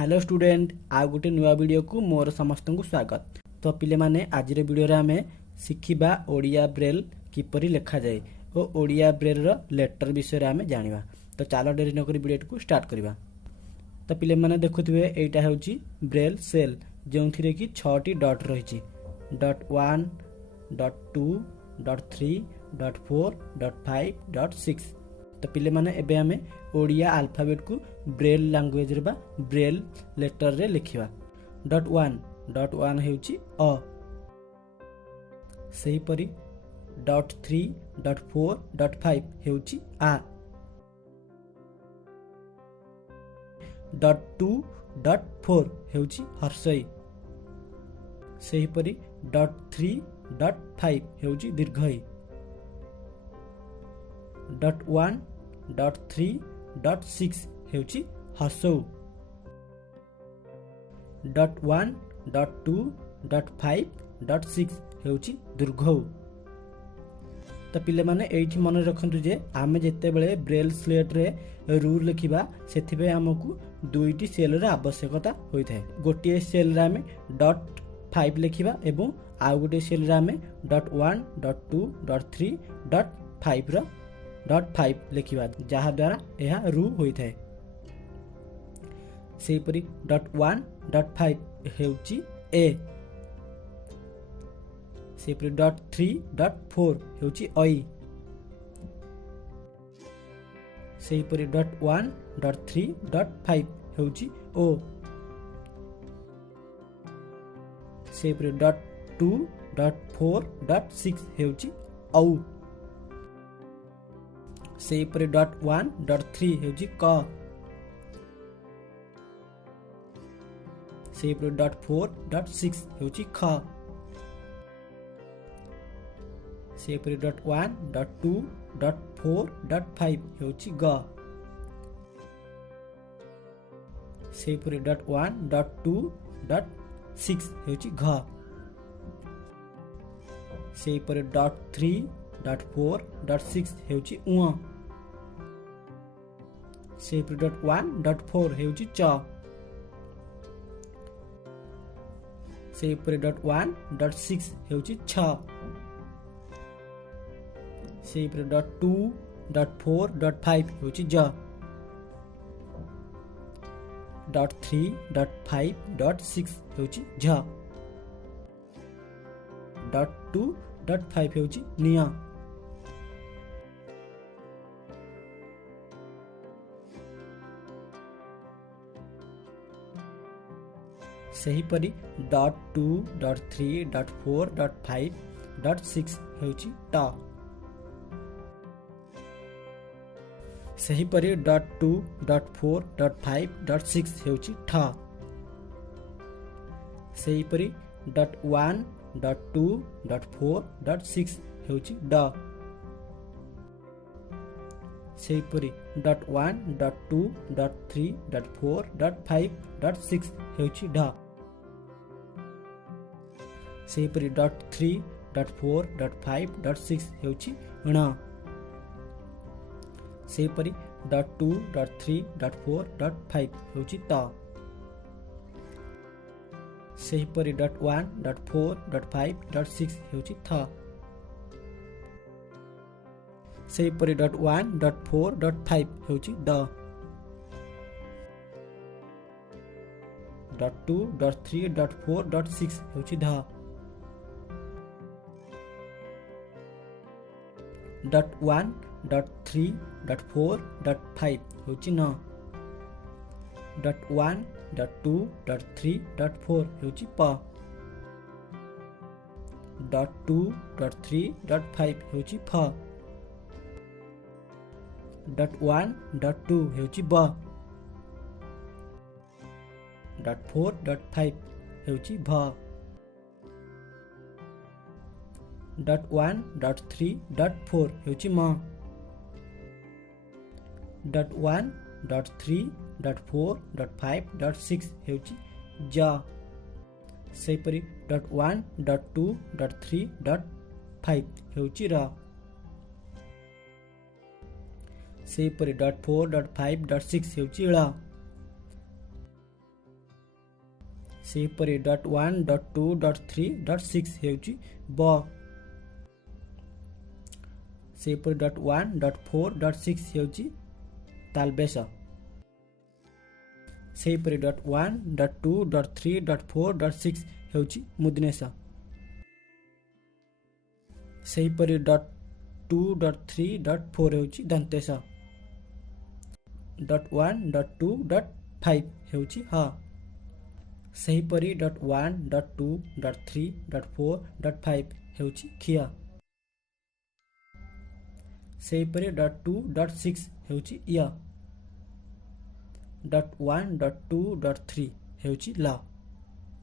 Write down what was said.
Hello student आ गोटे नुआ video को मोर समस्त को स्वागत। तो पिले माने आज वीडियो रे आमे शिखिबा ओडिया ब्रेल किपरि लिखा जाए और ओडिया ब्रेल रो लेटर विषय रे आमे जानिबा। तो चलो डेरी न करी वीडियो को स्टार्ट करिबा। तो पिले माने देखुथिबे एटा होची ब्रेल सेल जोंथिरे की 6टी डॉट रहिची .1 .2 .3 .4 .5 .6। तो पिले माने एबे आमे ओडिया अल्फाबेट को ब्रेल लैंग्वेज रे बा ब्रेल लेटर रे लिखिबा। .1 हेउची अ, सही परी .3 .4 .5 हेउची आ, .2 .4 हेउची हर्षई, सही परी .3 .5 हेउची दीर्घई, .1 .3 .6 हेउची हसौ, .1 .2 .5 .6 हेउची दीर्घौ। तो पिले माने एठी मन रखंतु जे आमे जेते बेले ब्रेल स्लेट रे रूल लिखिबा सेथिबे हमकु दुईटी सेल रे आवश्यकता होई थाए। गोटिए सेल रे आमे .5 लिखिबा एवं आ गोटे सेल रे आमे .1 .2 .3 .5 रो .5 लिखिबा जहा द्वारा यह रू होई थाए। सेपरी .1 .5 हेउची ए, सेपरी .3 .4 हेउची आई, सेपरी .1 .3 .5 हेउची ओ, सेपरी .2 .4 .6 हेउची औ, सेपरी .1 .3 हेउची क, सेपरी .4 .6 हेउची ख, सेपरी .1 .2 .4 .5 हेउची ग, सेपरी .1 .2 .6 हेउची घ, सेपरी .3 .4 .6 हेउची उ, सेपरी .1 .4 हेउची च, सेपरी .1 .6 हेउची छ, सेपरी .2 .4 .5 हेउची ज, .3 .5 .6 हेउची झ, .2 .5 हेउची निया, सही परी .2 .3 .4 .5 .6 हेउची ट, सही परी .2 .4 .5 .6 हेउची ठ, सही परी .1 .2 .4 .6 हेउची ड, सही परी .1 .2 .3 .4 .5 .6 हेउची ढ, सही परी .3 .4 .5 .6 हेउची ण, सही परी .2 .3 .4 .5 हेउची त, सही परी .1 .4 .5 .6 हेउची थ, सही परी .1 .4 .5 हेउची द, .2 .3 .4 .6 हेउची ध, .1 .3 .4 .5 हेउची न, .1 .2 .3 .4 हेउची प, .2 .3 .5 हेउची फ, .1 .2 हेउची ब, .4 .5 हेउची भ, .1 .3 .4 हेउची म, .1 .3 .4 .5 .6 हेउची ज, सही परी .1 .2 .3 .5 हेउची र, सेहीपरि .4 .5 .6 ହେଉଛି ଳ। ସେହିପରି .1.2.3.6 ହେଉଛି ବ। ସେହିପରି .1.4.6 ହେଉଛି ତାଲବେଶ। ସେହିପରି .1.2.3.4.6 ହେଉଛି ମୁଦ୍ନେଶ। ସେହିପରି .2.3.4 ହେଉଛି ଦନ୍ତେଶ। .1.2.5 ହେଉଛି ହ। ସେହିପରି .1.2.3.4.5 ହେଉଛି କ୍ଷିୟ। ସେହିପରି .2.6 ହେଉଛି ୟ। .1.2.3 ହେଉଛି ଲ।